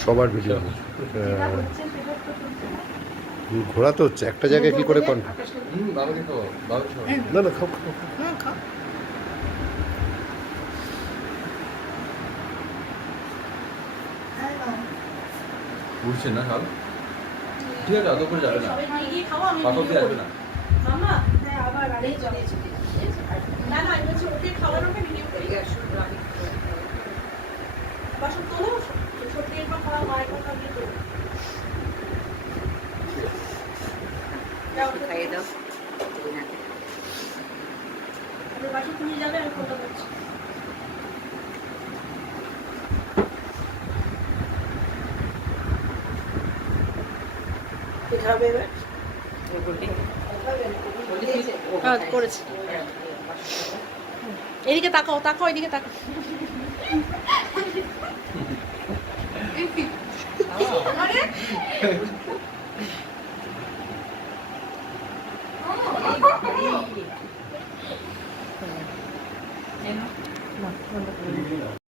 সবার ভিডিও ঘোরা তো হচ্ছে একটা জায়গায় কি করে না না খাও খাও উঠছে না খাল ঠিক আছে অত করে যাবে না পাথর দিয়ে আসবে না মামা হ্যাঁ আবার আরে চলে না না আমি বলছি ওকে খাওয়ার ওকে ভিডিও করি বাসন তোলো সত্যি একবার খাওয়া মায়ের কথা দিয়ে তোলো খাইয়ে দাও বাসন তুমি যাবে আমি ফটো করছি খাবে এবার করেছি এদিকে তাকাও তাকাও এদিকে তাকাও